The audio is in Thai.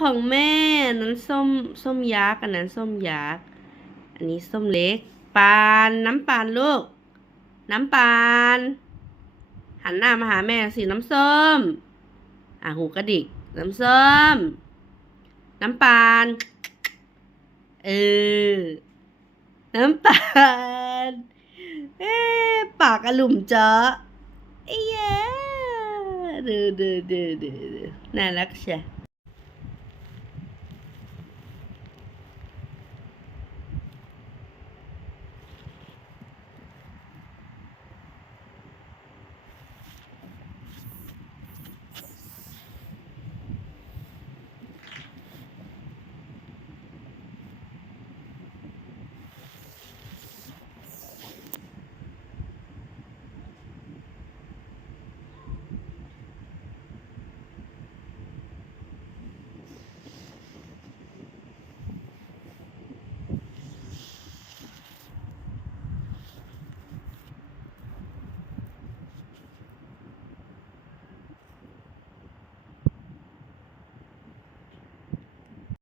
ของแม่นั้นส้มส้มยักษ์อันนั้นส้มยักษ์อันนี้ส้มเล็กปานน้ำปานลูก น้ำปานหันหน้ามาหาแม่สิน้ำส้มอะหูกระดิกน้ำส้ม น้ำปานเออน้ำปานเอ๊ปากอลุ่มเจาะเอ๊ยดูดูดูดูดูน่ารักใช่